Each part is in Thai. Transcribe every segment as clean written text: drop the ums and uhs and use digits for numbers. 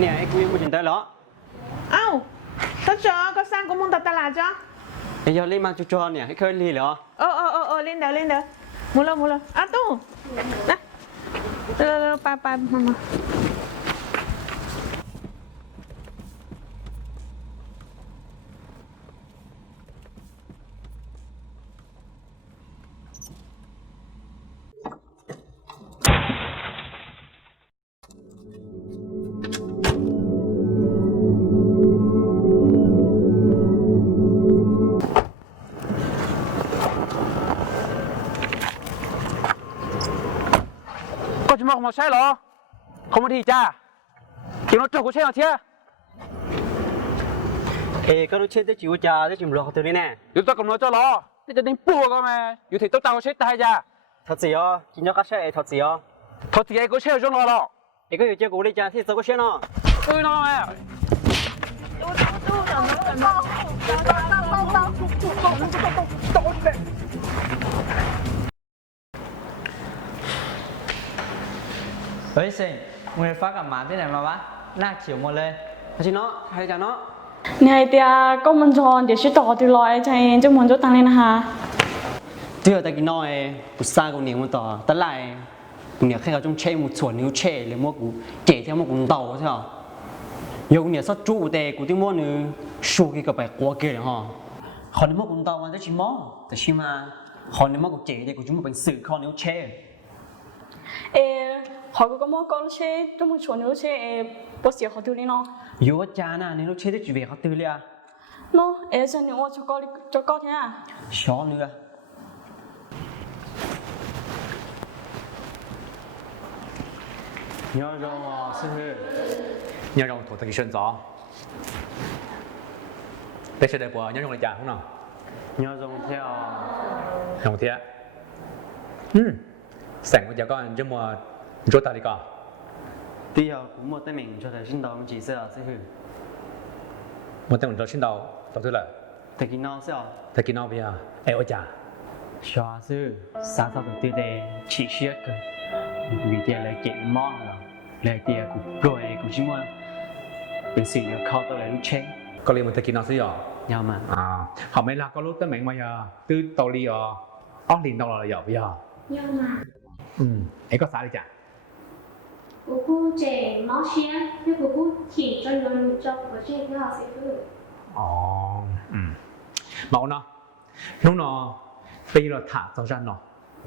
nè ai cũng muốn chuyện tới đó เอ้าตาจอก็สร้างกูมึงตัดตลาดจ้ะ bây giờ lên mang cho nè hay khơi lyเหรอ เล่นเดี๋ยวมูเลยอ่ะตู้นะเร็วไปมา có chúng mà không có sai lo không có thì cha chúng nó trâu có sai nào chưa ê có đôi chết tới chịu cha tới chịu lo từ đây nè chúng ta còn nói cho lo để cho nên bùa cơ mà dù thì tôi tao có sai tai cha thật gì ó chỉ nhớ các xe thật gì ó thôi thì ai có sai cho nó lo ê có nhiều chơi cũ đi cha thì sao có xe nó tôi nó mà Ôi xin, người phát cả má thế này mà bác, na chiều một lên. hay nó hay cha nó Này thì có mình chọn để sẽ tỏ từ loại chạy cho mình cho tăng lên ha. từ tại cái nói của xa của nhiều một tờ tất lại của nhiều khi họ trong chơi một chuẩn nếu chơi lấy mua của kể theo một cùng tàu thế hả nhiều của nhiều sát trụ tè của tiếng mua nữa số cái cái bài quá kia là họ họ nếu mua cùng tàu mà tới chỉ móแต่ชิมาhọ nếu mua của trẻ thì của chúng một bánh sử họ nếu chơi Ê, họ có mua con xe, cho mình chọn nếu xe, bớt xíu họ từ lên nó. yếu cha nè nếu chơi tới chỉ về họ từ liền Nó, ê, sao nếu cho con thế à? chó nữa nhớ rồi sư nhớ rồi thuộc thằng sơn gió đây sẽ đẹp của nhớ rồi là cha không nào nhớ dùng theo không thế sẵn của cha con cho mà rốt ta đi con bây giờ cũng một tay mình cho thầy sinh đầu chỉ sợ sẽ hư một tên mình cho xin đầu đầu thứ là thầy kỹ năng sao thầy kia nói bây giờ em ở cha xóa sư sáng tạo từ đây chỉ siết cơ vì tiền là kiện mong rồi là tiền của rồi của chúng mìnhเป็นสิ่งที่เขาต้องเลยรู้เช็ค có liên một thầy kia nói gì à ยาวมา họ mới là có lúc tới mình mà giờ từ tàu đi à óc liền đâu là giờ bây giờ Nhưng mà em có sao đi chả cô trẻ máu xía nhưng cô chỉ cho luôn cho của trẻ theo học sinh cứ mẫu nó lúc nó bây giờ thả tàu ra nó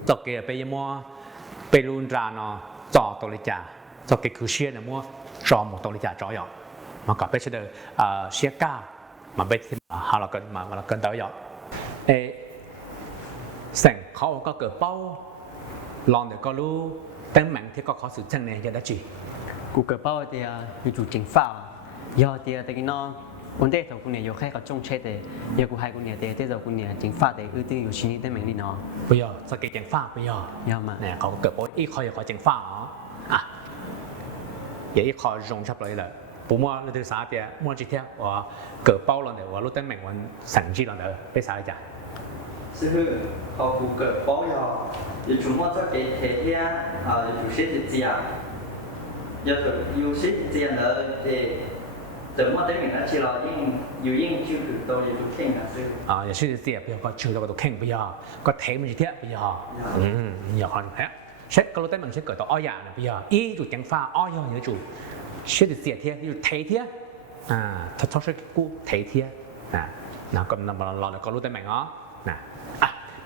cho cái bây giờ mua bây luôn ra nó cho tàu đi chả cho cái cứ xia nó mua cho một tàu đi chả cho rồi mà cả bây giờ xia ca mà bây giờ họ là cần mà là cần tới rồi ê sẵnเขาก็เกิดเป้าลองเดี๋ยวก็รู้แต่แม่งที่ก็ขอสื่อเชิงเนี่ยจะได้จี กูเกิดเป้าเดียอยู่จุดจริงฝ่ายอเดียแต่กินนอนวันเด็กของกูเนี่ยอยู่แค่กับจงเช็ดเดียกูให้กูเนี่ยเดียเดียวกูเนี่ยจริงฝ่าเดียคือที่อยู่ชิ้นนี้ได้ไหมนี่เนาะ bây giờ sẽ kể chẳng pha bây giờ ยาวมา nèเขาเกิดbối ít khỏi khỏi chẳng pha đó à vậy ít khỏi dùng sắp lại là bố mua là từ xã thì mua chỉ theo và cỡ bao lần để và lúc tới mình vẫn sẵn chỉ lần để bây giờ chả 是เขากูเกิดป้อยอยู่ชุมว่าจะเกิดเหตุเนี่ยอยู่เสียจิตเจียอยู่เสียจิตเจียเนอะแต่เมื่อได้เหมือนนั้นที่เรายิ่งชื่อคือตัวอยู่เข่งนะซึ่ง giờ suy nghĩ bây giờ có chưa đâu có khen bây giờ có thể mình chỉ theo bây giờ giờ còn thế sẽ có lúc tới mình sẽ cởi tao oi giả này bây giờ ý chủ chẳng pha oi giờ như chủ sẽ được diệt thế như thấy thế thật thật sự cú thấy thế nào còn làm lo là có lúc tới mình đó nè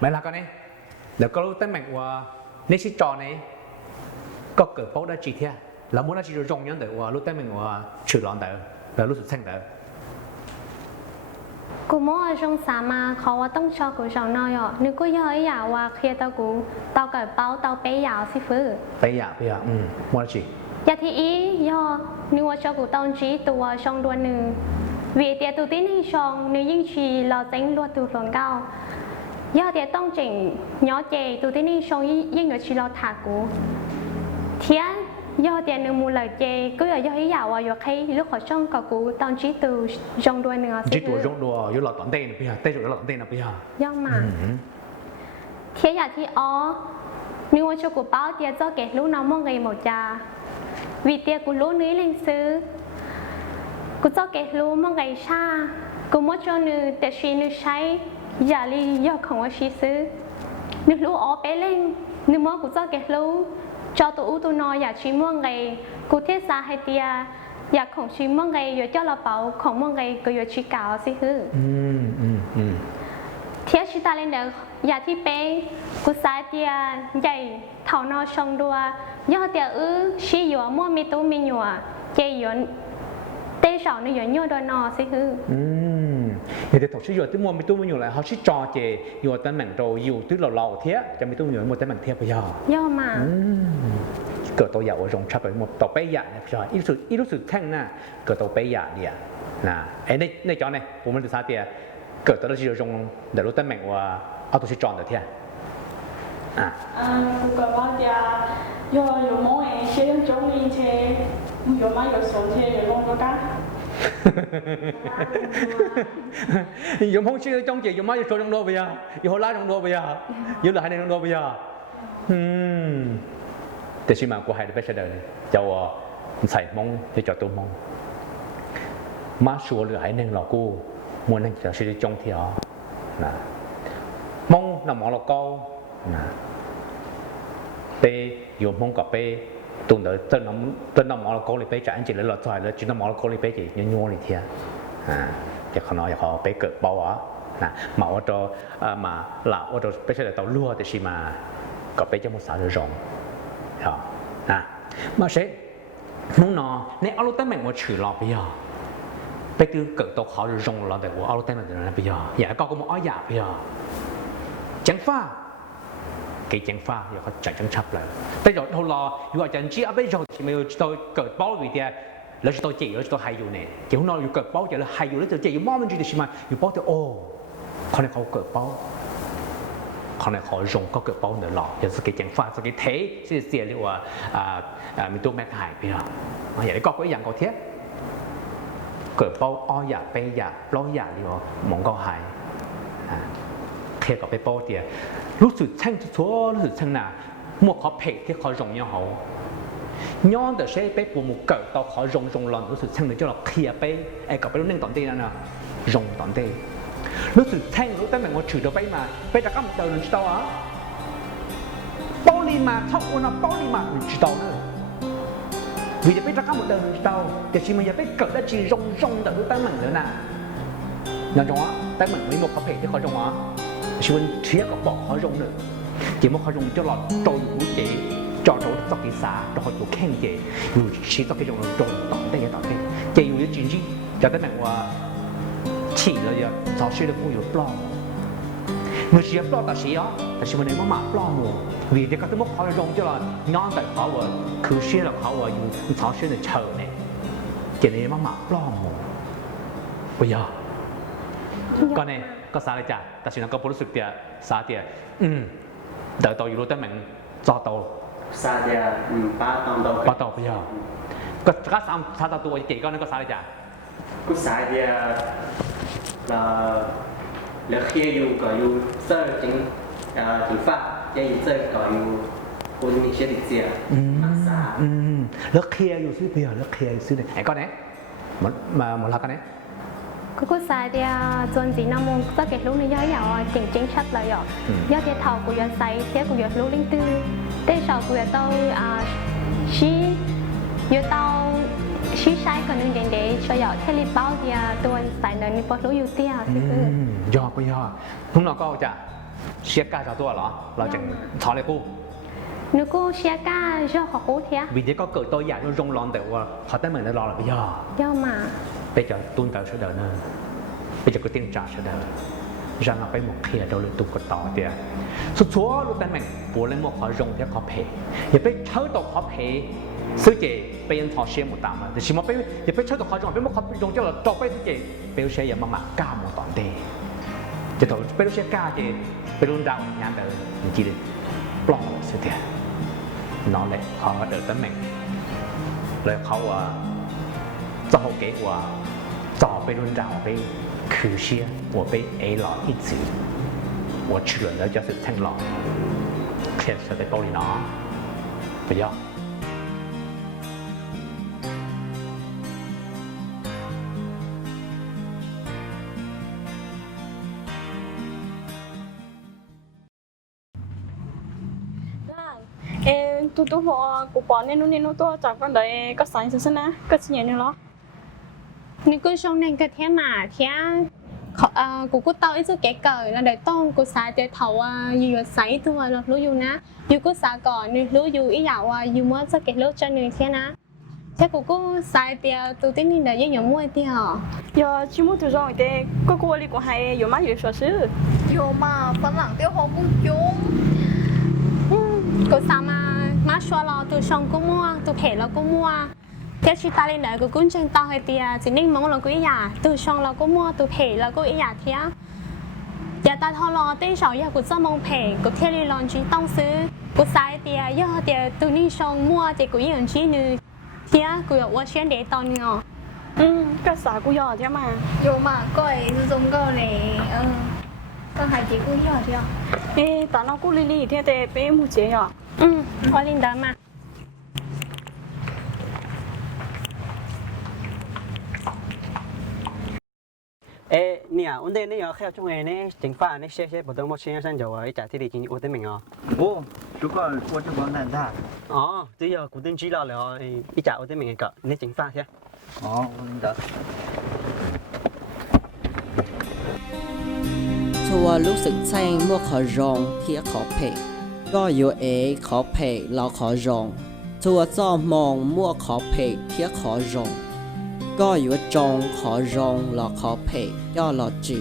mấy là con này nếu có lúc tới mình và nếu chỉ trò này có cởi bao đã chỉ thế là muốn nó chỉ rong nhân để và lúc tới mình và chịu lon để và lúc sinh để กูมอจงสามาเขาว่าต้องชอกูชาวน้อยอ่ะนึกกูย่อยอยากว่าเคลียร์เตากูเตาเกิดเป้าเตาเป๊ยยาวสิฟื้น bây giờ mua nó chỉ ยาที่อีย่อนึกว่าชอกูตอนจีตัวช่องดวนหนึ่งวีเตียตัวที่นี่ช่องนึกยิ่งชีเราเต็งรัวตัวหลงเก้าย่อเตียต้องเจ๋งย้อเจตัวที่นี่ช่องยิ่งกว่าชีเราถากูเทียนย่อเตียนึกมูเลยเจก็อย่าย่อให้ยาวว่าอยู่ใครลูกขอช่องกับกูตอนจีตัวช่องดวนหนึ่งอ่ะ chỉ tuổi rong đùa yếu lọt tận đây này bây giờ tây rồi lọt tận đây là bây giờ ย่อมาเทียอยากที่อ๋อนึกว่าชกูเป้าเตียเจ้าเกศรู้น้องมองไงหมดจ้าวีเตียกูรู้นื้อเล่นซื้อ กูจะเก็บรู้มั่งไงชากูมั่วจนึแต่ชีนึใช้อย่าลียอของว่าชีซื้อนึกรู้อ๋อไปเล่งนึกมั่วกูจะเก็บรู้จอตัวอู้ตัวนออยากชีมั่งไงกูเทศาให้เตียอยากของชีมั่งไงอยู่เจ้าเราเป๋าของมั่งไงก็อยู่ชีเก่าสิคือเทียชิตาเลนเดอร์อยากที่เป็นกูสายเตียใหญ่เท่านอชงดัวยอเตียชีอยู่มั่วมีตู้มีอยู่เจยนเตะสาวนี่อยู่ยั่วโดนนอสิคือเดี๋ยวถกชื่ออยู่ที่มัวมีตู้มีอยู่แล้วเขาชื่อจอเจอยู่แต่เหมือนเราอยู่ที่เราเทียจะมีตู้อยู่หมดแต่เหมือนเทียบไปย่อมาเกิดตัวใหญ่ว่าจงชับไปหมดต่อไปใหญ่เนี่ยพี่ชายอีรู้สึกแท่งหน้าเกิดตัวไปใหญ่เนี่ยนะไอ้ในจอเนี่ยผมมันจะซาเตียเกิดตัวเราชื่อจงเดี๋ยวรู้แต่เหมือนว่าเอาตัวชื่อจอเดี๋ยวเทียกูก็ว่าจะ有梦诶，些人中年车，有嘛有手车，有弄多干。有梦车中介，有嘛有手中多不呀？有好拉中多不呀？有来中多不呀？แต่ชิมากูหายไปเฉยๆเจ้าใส่มงจะจอดตัวมงมาชัวร์หรือหายหนึ่งหรอกูมัวนั่งจะชื่อจงเที่ยวนะมงนำมองเราเก้านะไปอยู่มงกับไปตุนเดี๋ยวต้นน้ำมอเราเกาเลยไปจ่ายอันจีเลยเราจ่ายแล้วจีน้ำมอเราเกาเลยไปจียัวเลยเทียอยากขนอยากขอไปเกิดเบาอ่ะนะมาว่าตัวมาหล่าว่าตัวไปเฉยๆตัวรั่วแต่ชิมากับไปจะมุสาจะรองmà sẽ muốn nó nếu alo tay mình muốn chửi lọ bây giờ bây giờ cỡ tàu khó rồi rong lọ để của alo tay mình là bây giờ giả có một ói giả bây giờ chẳng pha cái chẳng pha giờ họ chẳng chấp lại bây giờ thôi lọ dù chẳng chỉ bây giờ thì mình tôi cỡ bao vì thế là tôi chỉ là tôi hay dù này chỉ không nói dù cỡ bao chỉ là hay dù là chỉ mong mình chỉ để mà dù bao thì ô con này không cỡ bao con này họ dùng có cỡ bao nữa lọ giờ cái chẳng pha cái thế sẽ xịa liệu mình tôi mẹ hại bây giờ mà vậy có cái dạng có thiết cỡ bao o giả pe giả lo giả liệu mong có hại khi có pe bao thìรู้สึกแช่งชัวรู้สึกแช่งน่ะหมวกเขาเพจที่เขาdùng nhau hậu nhon từ xe pe của một cỡ tao họ dùng lầnรู้สึกแช่งđể cho là kia pe ai có pe lúc nên tận tê nè dùng tận têรู้สึกแท่งรู้แต่เหมือนว่าถือตัวไปมาไปจากก็หมดเดิน知道啊玻璃嘛超过那玻璃嘛你知道呢vìจะไปจากก็หมดเดิน知道แต่ชีมันจะไปเกิดได้จีรงแต่รู้แต่เหมือนเดินน่ะนั่นจังวะแต่เหมือนมีหมวกเขาเพจที่เขาจังวะชีมันเทียบกับบอกเขารงเลยchỉ mộtเขารงจะหลอดโตอยู่เจ๋จอดรถตอกกีสาเราอยู่แข่งเจ๋อยู่ชี้ตอกกีรงต่อได้ต่อได้เจ๋อยู่ในจริงๆจะได้เหมือนว่าchỉ là giờ giáo sư được cũng hiểu lo người chỉ lo ta chỉ áแต่สิ่งนี้มันมาปลอมvì cái cái mức họ dùng cho là non tại họ và cứ xí là họ và dùng giáo sư để chờ này cái nàyมันมาปลอมbây giờ con này có sao đấy chảแต่สิ่งนั้นก็รู้สึกเดียสาเดียเดี๋ยวต่ออยู่รู้แต่เหมือนจอโตสาเดียป้าต่อbây giờก็ถ้าสามตัวเก๋ก็นั่นก็สาเลยจ้ะกูสายเดียแล้วเคลียอยู่ก็อยู่เซอร์จึงฟ้ายังอยู่เซอร์ก็อยู่คนมีเชื้อติดเชื้อแล้วเคลียอยู่ซื้อเบียร์แล้วเคลียอยู่ซื้อไหนไอ้ก้อนไหนหมดละกันไหนกูสายเดียจนจีนามงจะเก็บลูกในย่อยอย่างจริงชัดเลยอ่ะย่อเดียเท่ากูย่อไซเทียกูย่อลูกลิงตื้อได้สาวกูย่อเต้าชี้ย่อเต้าชี้ใช้ก่อนหนึ่งเด่นเดย์ช่วยหยอดเทลิเป้าเดียตัวสายเนินนี่พอรู้อยู่เตี้ยคือยอดไปยอดพวกเราก็จะเชียร์ก้าตัวเหรอเราจะถอนเลยกูนึกกูเชียร์ก้าชอบขอกูเทียวิธีก็เกิดตัวใหญ่ก็รงร้อนแต่ว่าเขาได้เหมือนได้รอหรือไม่ย่อมาไปจะตุ้นเตาเฉยเดินไปจะก็เตียงจ่าเฉยเดินrằng là phải một khi ở đâu liên tục có tỏ tiền số lúc tên mình bố lên một họ dùng theo khó phêอย่าไปเช่าตัวkhó phêซื้อเจไปยังถอดเชียร์หมดตามแต่ชิมว่าไปอย่าไปเช่าตัวเขาจงไปมันเขาจงเจ้าเราจงไปซื้อเจไปเชียร์อย่ามาก้าวหมดตอนเดย์จะต้องไปเชียร์ก้าวเจไปรุ่นดาวงานเดินจริงๆปลอมซื้อเดียน้องเลยเขาเดินตั้งเหม่งเลยเขาว่าจะเอาเก๋ว่าจ่อไปรุ่นดาวไปคือเชียร์我被 A 佬一直我吃了就是听佬其實在玻璃拿不要 tu họ của bọn nên nó to chẳng con đấy có sáng sớm na có chi nhiều nữa nên cứ trong nên cái thế mà thếกูก็เตาไอ้เจ้าแก่เกิดแล้วเดี๋ยวต้องกูสายเดี๋ยวเถาอยู่ใส่ตัวเรารู้อยู่นะอยู่กูสายก่อนนึกรู้อยู่อีหยาวอยู่มั่วจะเก็บรู้จนหนึ่งเท่านะแค่กูก็สายเดียวตัวที่นี่เดี๋ยวยังอยู่มั่วเดียว giờ chỉ muốn từ rồi thì có cô đi của hai giờ má giờ sợ sư Vô mà phần lặng tiêu hồn cũng chung กูสามาชัวร์เราตัวชงกูมั่วตัวเพลเราก็มั่วเที่ยวชีตาเลยเนี่ยกูกุ้งจังต่อให้เตียจินิ่งมองเราก็อีหยาตัวชงเราก็มั่วตัวเพลเราก็อีหยาเที่ยวอย่าตาทอรอเต้นเฉาอย่ากูจะมองเพลกูเที่ยวรีลอนจีต้องซื้อกูสายเตียย่อเตียตัวนี่ชงมั่วเจกูยังชี้นึงเที่ยกูอยากว่าเชียนเดตอนนี้อ๋อ cái xả của giờ thế mà Vô mà coi dùng câu này con hai chị cũng hiểu chưa ê tao nó cũng lì thế thế bé mua chế à พอลินเดินมา ê nè ổn định nè khéo trong ngày nè chính pha nè xe bộ tông một xe sang dầu ấy trả thì đi chính ổn định mình à 哦，如果我这帮难打， อ๋อbây giờ cụ tin chỉ là ý trả ổn định mình cả nè chính pha thế 哦，我领导。 ชัวรู้สึกแซงมั่วขอรองเทียขอเพกก็อยู่ขอเพกเราขอรองชัวจ้อมองมั่วขอเพกเทียขอรองก็อยู่จองขอรองเราขอเพกย่อเราจี